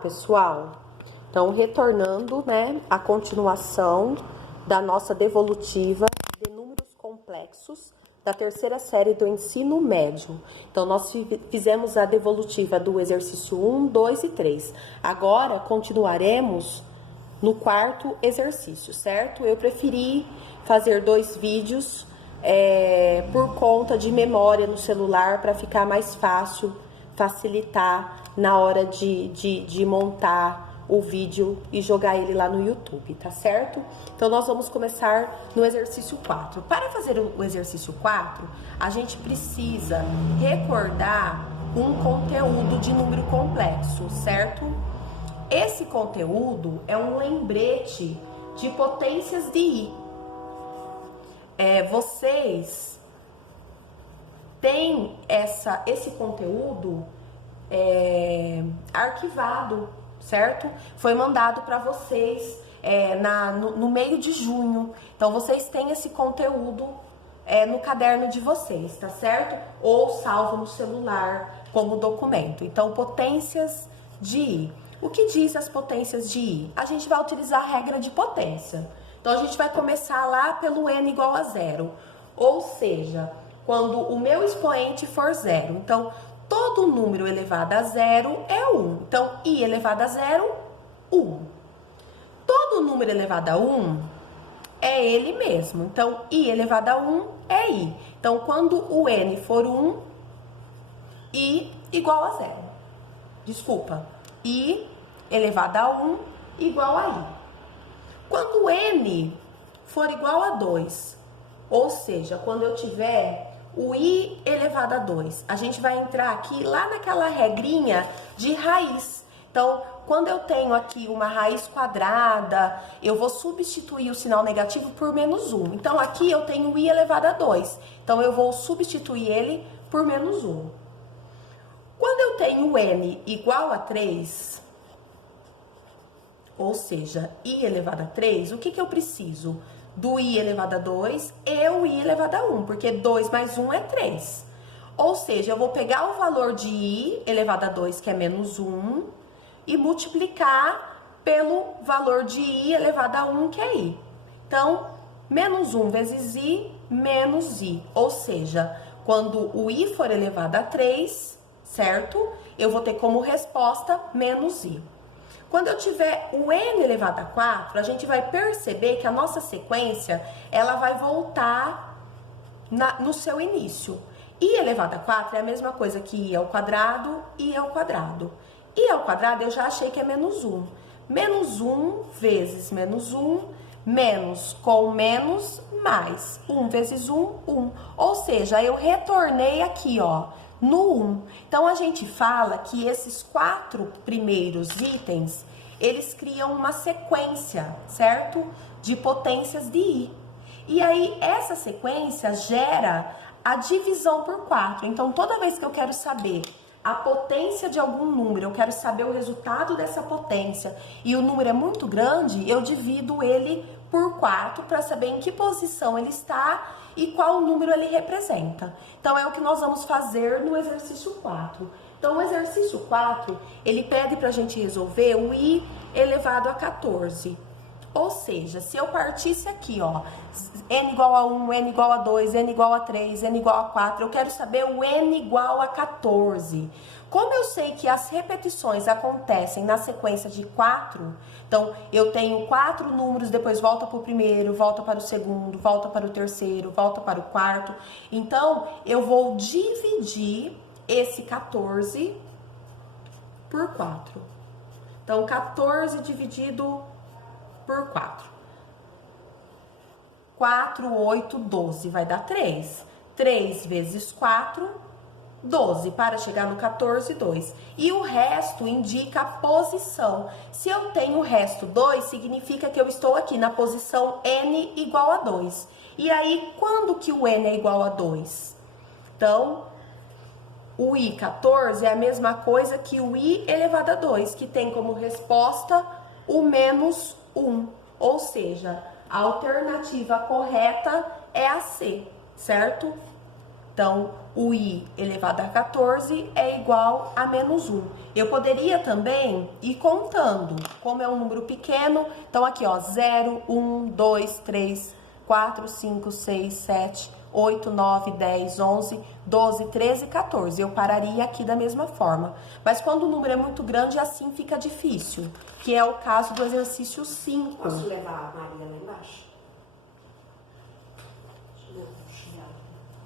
pessoal? Então, retornando, né, a continuação da nossa devolutiva de números complexos da terceira série do ensino médio. Então, nós fizemos a devolutiva do exercício 1, 2 e 3. Agora, continuaremos no quarto exercício, certo? Eu preferi fazer 2 vídeos por conta de memória no celular, para ficar mais fácil, facilitar na hora de montar o vídeo e jogar ele lá no YouTube, tá certo? Então, nós vamos começar no exercício 4. Para fazer o exercício 4, a gente precisa recordar um conteúdo de número complexo, certo? Esse conteúdo é um lembrete de potências de I. Vocês têm esse conteúdo arquivado, certo? Foi mandado para vocês no meio de junho. Então, vocês têm esse conteúdo no caderno de vocês, tá certo? Ou salvo no celular como documento. Então, potências de I. O que diz as potências de I? A gente vai utilizar a regra de potência. Então, a gente vai começar lá pelo n igual a 0. Ou seja, quando o meu expoente for 0. Então, todo número elevado a 0 é 1. Então, I elevado a 0, 1. Todo número elevado a 1 é ele mesmo. Então, I elevado a 1 é I. Então, quando o n for 1, I igual a 0. Desculpa. I elevado a 1 igual a I. Quando n for igual a 2, ou seja, quando eu tiver o I elevado a 2, a gente vai entrar aqui lá naquela regrinha de raiz. Então, quando eu tenho aqui uma raiz quadrada, eu vou substituir o sinal negativo por menos 1. Então, aqui eu tenho o I elevado a 2. Então, eu vou substituir ele por menos 1. Quando eu tenho n igual a 3, ou seja, I elevado a 3, o que eu preciso? Do I elevado a 2 e o I elevado a 1, porque 2 mais 1 é 3. Ou seja, eu vou pegar o valor de I elevado a 2, que é menos 1, e multiplicar pelo valor de I elevado a 1, que é I. Então, menos 1 vezes I, menos I. Ou seja, quando o I for elevado a 3, certo? Eu vou ter como resposta menos I. Quando eu tiver o n elevado a 4, a gente vai perceber que a nossa sequência, ela vai voltar no seu início. I elevado a 4 é a mesma coisa que I ao quadrado, I ao quadrado. I ao quadrado eu já achei que é menos 1. Menos 1 vezes menos 1, menos com menos, mais. 1 vezes 1, 1. Ou seja, eu retornei aqui, ó, no 1. Então, a gente fala que esses 4 primeiros itens, eles criam uma sequência, certo? De potências de I. E aí, essa sequência gera a divisão por 4. Então, toda vez que eu quero saber a potência de algum número, eu quero saber o resultado dessa potência, e o número é muito grande, eu divido ele por 4 para saber em que posição ele está e qual número ele representa. Então, é o que nós vamos fazer no exercício 4. Então, o exercício 4, ele pede para a gente resolver o I elevado a 14. Ou seja, se eu partisse aqui, ó, n igual a 1, n igual a 2, n igual a 3, n igual a 4, eu quero saber o n igual a 14. Como eu sei que as repetições acontecem na sequência de 4, então eu tenho 4 números, depois volta para o primeiro, volta para o segundo, volta para o terceiro, volta para o quarto. Então, eu vou dividir esse 14 por 4. Então, 14 dividido por 4. 4, 8, 12, vai dar 3. 3 vezes 4, 12, para chegar no 14, 2. E o resto indica a posição. Se eu tenho o resto 2, significa que eu estou aqui na posição n igual a 2. E aí, quando que o n é igual a 2? Então, o I 14 é a mesma coisa que o I elevado a 2, que tem como resposta o menos 1. Ou seja, a alternativa correta é a C, certo? Então, o i elevado a 14 é igual a menos 1. Eu poderia também ir contando, como é um número pequeno. Então, aqui, ó, 0, 1, 2, 3, 4, 5, 6, 7, 8, 9, 10, 11, 12, 13, 14. Eu pararia aqui da mesma forma. Mas quando o número é muito grande, assim fica difícil. Que é o caso do exercício 5. Posso levar a Maria lá embaixo?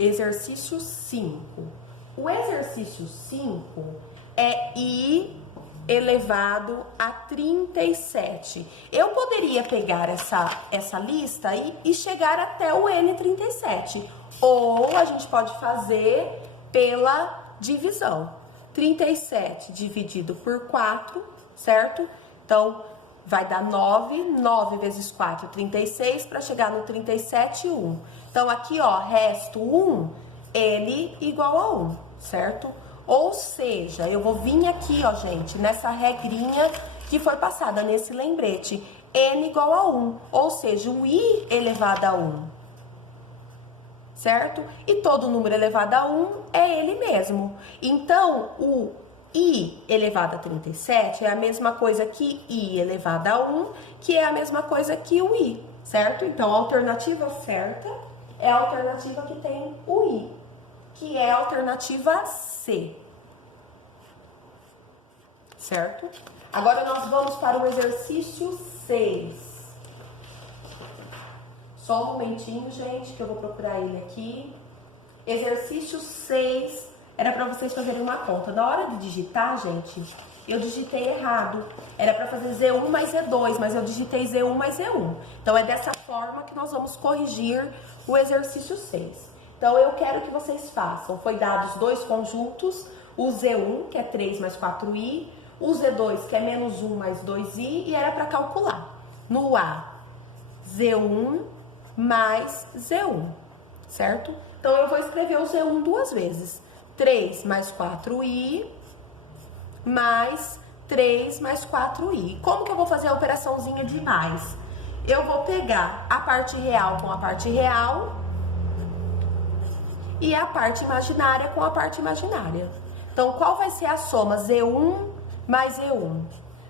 Exercício 5. O exercício 5 é i elevado a 37. Eu poderia pegar essa lista e chegar até o N37. Ou a gente pode fazer pela divisão. 37 dividido por 4, certo? Então, vai dar 9. 9 vezes 4, 36. Para chegar no 37, 1. Então, aqui, ó, resto 1, N igual a 1, certo? Ou seja, eu vou vir aqui, ó, gente, nessa regrinha que foi passada, nesse lembrete. N igual a 1, ou seja, o i elevado a 1, certo? E todo número elevado a 1 é ele mesmo. Então, o i elevado a 37 é a mesma coisa que i elevado a 1, que é a mesma coisa que o i, certo? Então, a alternativa certa é a alternativa que tem o i, que é a alternativa C. Certo? Agora nós vamos para o exercício 6. Só um momentinho, gente, que eu vou procurar ele aqui. Exercício 6 era para vocês fazerem uma conta. Na hora de digitar, gente, eu digitei errado. Era para fazer Z1 mais Z2, mas eu digitei Z1 mais Z1. Então, é dessa forma que nós vamos corrigir o exercício 6. Então, eu quero que vocês façam. Foi dados dois conjuntos, o Z1, que é 3 mais 4i, o Z2, que é menos 1 mais 2i, e era para calcular. No A, Z1 mais Z1, certo? Então, eu vou escrever o Z1 duas vezes. 3 mais 4i mais 3 mais 4i. Como que eu vou fazer a operaçãozinha de mais? Eu vou pegar a parte real com a parte real e a parte imaginária com a parte imaginária. Então, qual vai ser a soma? Z1 mais Z1.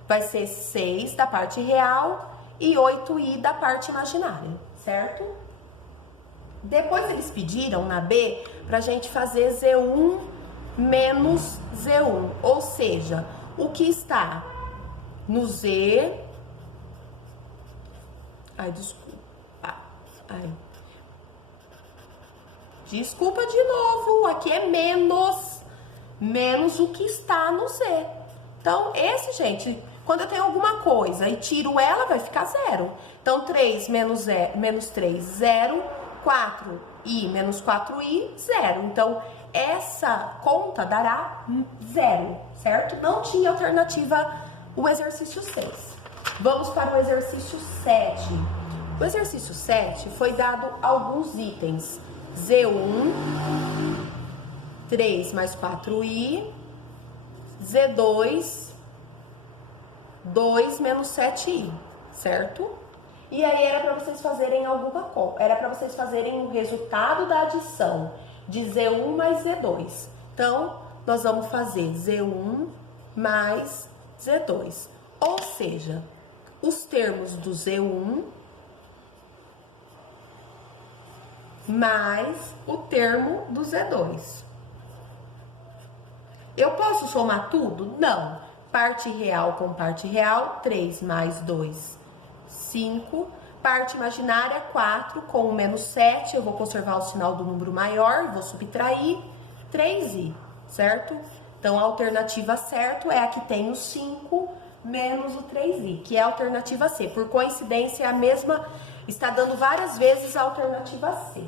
Vai ser 6 da parte real e 8i da parte imaginária, certo? Depois eles pediram na B pra gente fazer Z1 menos Z1, ou seja, o que está no Z... Ai, desculpa. Ai. Desculpa de novo, aqui é menos o que está no Z. Então, esse, gente, quando eu tenho alguma coisa e tiro ela, vai ficar 0. Então, 3 menos 3, 0. 4i menos 4i, 0. Então, essa conta dará 0, certo? Não tinha alternativa o exercício 6. Vamos para o exercício 7. O exercício 7 foi dado alguns itens. Z1, 3 mais 4i, Z2, 2 menos 7i, certo? E aí era para vocês fazerem alguma coisa, era para vocês fazerem o resultado da adição de Z1 mais Z2. Então, nós vamos fazer Z1 mais Z2. Ou seja, os termos do Z1 mais o termo do Z2. Eu posso somar tudo? Não. Parte real com parte real, 3 mais 2, 5. Parte imaginária, 4, com o menos 7, eu vou conservar o sinal do número maior, vou subtrair, 3i, certo? Então, a alternativa certa é a que tem o 5 menos o 3i, que é a alternativa C. Por coincidência, é a mesma, está dando várias vezes a alternativa C.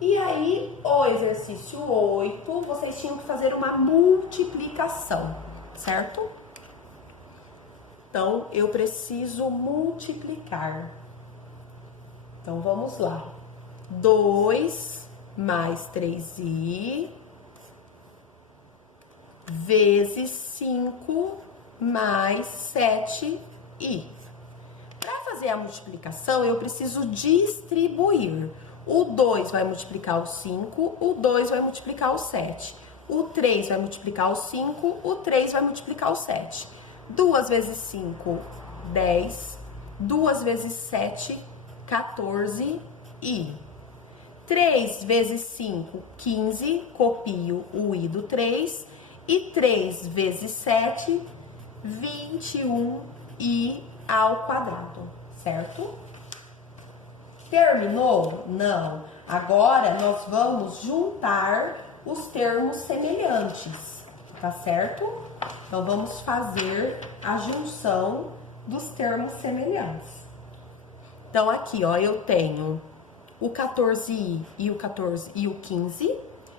E aí, o exercício 8, vocês tinham que fazer uma multiplicação, certo? Então, eu preciso multiplicar. Então, vamos lá. 2 mais 3i vezes 5 mais 7i. Para fazer a multiplicação, eu preciso distribuir. O 2 vai multiplicar o 5, o 2 vai multiplicar o 7. O 3 vai multiplicar o 5, o 3 vai multiplicar o 7. 2 vezes 5, 10. 2 vezes 7, 14 e 3 vezes 5, 15, copio o i do 3. E 3 vezes 7, 21 i ao quadrado, certo? Terminou? Não. Agora, nós vamos juntar os termos semelhantes, tá certo? Então, vamos fazer a junção dos termos semelhantes. Então, aqui, ó, eu tenho o 14i e o 14 e o 15.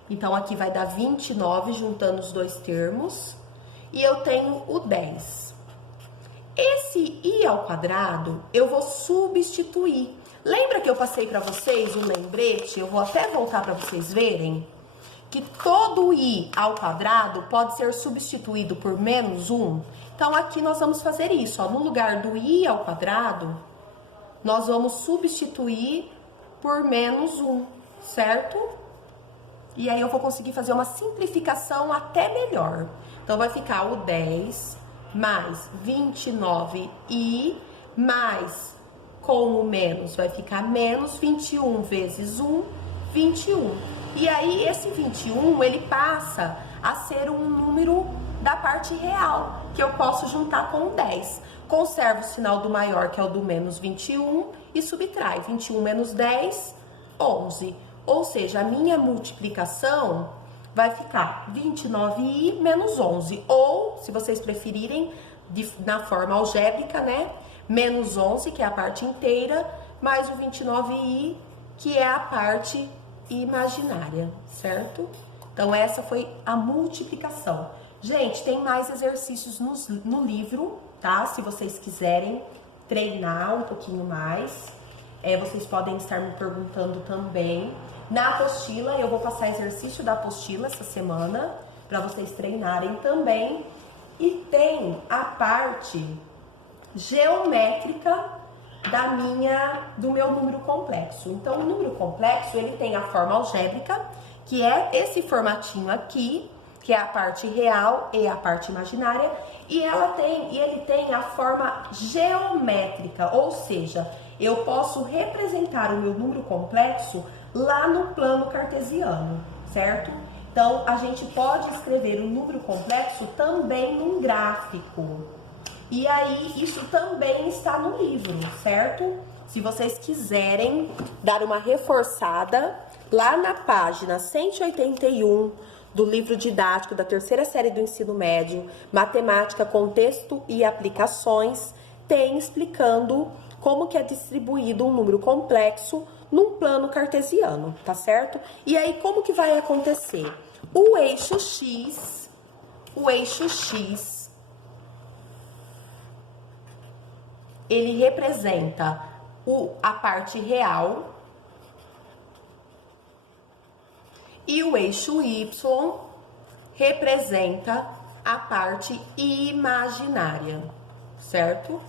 Então, aqui vai dar 29, juntando os dois termos. E eu tenho o 10. Esse i ao quadrado, eu vou substituir. Lembra que eu passei para vocês um lembrete? Eu vou até voltar para vocês verem. Que todo i ao quadrado pode ser substituído por menos 1. Então, aqui nós vamos fazer isso, ó. No lugar do i ao quadrado, nós vamos substituir por menos 1, certo? E aí eu vou conseguir fazer uma simplificação até melhor. Então, vai ficar o 10 mais 29i mais, com o menos, vai ficar menos 21 vezes 1, 21. E aí, esse 21, ele passa a ser um número da parte real, que eu posso juntar com o 10. Conservo o sinal do maior, que é o do menos 21, e subtrai 21 menos 10, 11. Ou seja, a minha multiplicação vai ficar 29i menos 11. Ou, se vocês preferirem, na forma algébrica, né? Menos 11, que é a parte inteira, mais o 29i, que é a parte imaginária, certo? Então, essa foi a multiplicação. Gente, tem mais exercícios no livro, tá? Se vocês quiserem treinar um pouquinho mais, vocês podem estar me perguntando também. Na apostila, eu vou passar exercício da apostila essa semana, para vocês treinarem também. E tem a parte geométrica do meu número complexo. Então, o número complexo, ele tem a forma algébrica, que é esse formatinho aqui, que é a parte real e a parte imaginária, e ele tem a forma geométrica, ou seja, eu posso representar o meu número complexo lá no plano cartesiano, certo? Então, a gente pode escrever o número complexo também num gráfico. E aí, isso também está no livro, certo? Se vocês quiserem dar uma reforçada, lá na página 181 do livro didático da terceira série do ensino médio, Matemática, Contexto e Aplicações, tem explicando como que é distribuído um número complexo num plano cartesiano, tá certo? E aí, como que vai acontecer? O eixo X, ele representa a parte real, e o eixo Y representa a parte imaginária, certo?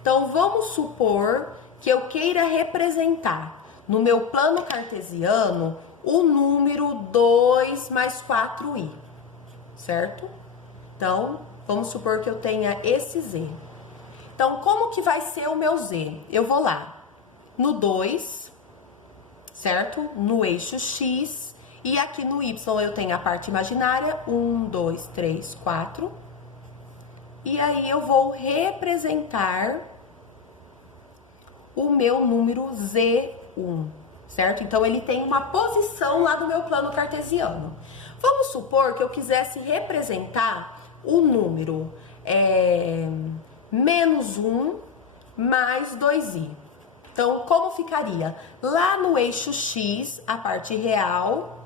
Então, vamos supor que eu queira representar no meu plano cartesiano o número 2 mais 4i, certo? Então, vamos supor que eu tenha esse z. Então, como que vai ser o meu z? Eu vou lá no 2, certo? No eixo X, e aqui no Y eu tenho a parte imaginária, 1, 2, 3, 4. E aí eu vou representar o meu número Z1, certo? Então, ele tem uma posição lá no meu plano cartesiano. Vamos supor que eu quisesse representar o número menos 1 mais 2i. Então, como ficaria? Lá no eixo X, a parte real,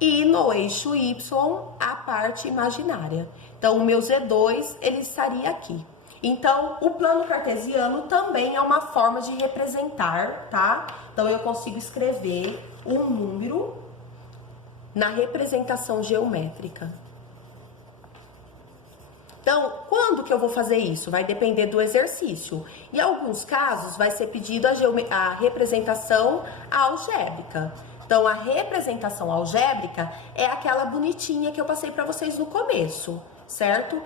e no eixo Y, a parte imaginária. Então, o meu Z2, ele estaria aqui. Então, o plano cartesiano também é uma forma de representar, tá? Então, eu consigo escrever um número na representação geométrica. Então, quando que eu vou fazer isso? Vai depender do exercício. Em alguns casos, vai ser pedido a representação algébrica. Então, a representação algébrica é aquela bonitinha que eu passei para vocês no começo, certo?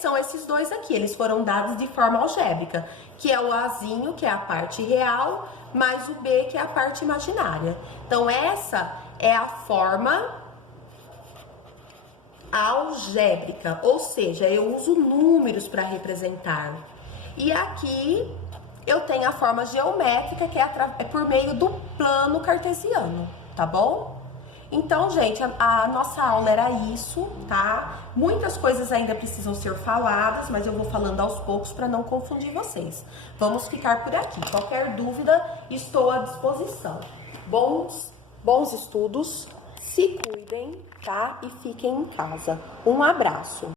São esses dois aqui, eles foram dados de forma algébrica, que é o Azinho, que é a parte real, mais o B, que é a parte imaginária. Então, essa é a forma algébrica, ou seja, eu uso números para representar. E aqui eu tenho a forma geométrica, que é por meio do plano cartesiano, tá bom? Então, gente, a nossa aula era isso, tá? Muitas coisas ainda precisam ser faladas, mas eu vou falando aos poucos para não confundir vocês. Vamos ficar por aqui. Qualquer dúvida, estou à disposição. Bons estudos, se cuidem, tá? E fiquem em casa. Um abraço.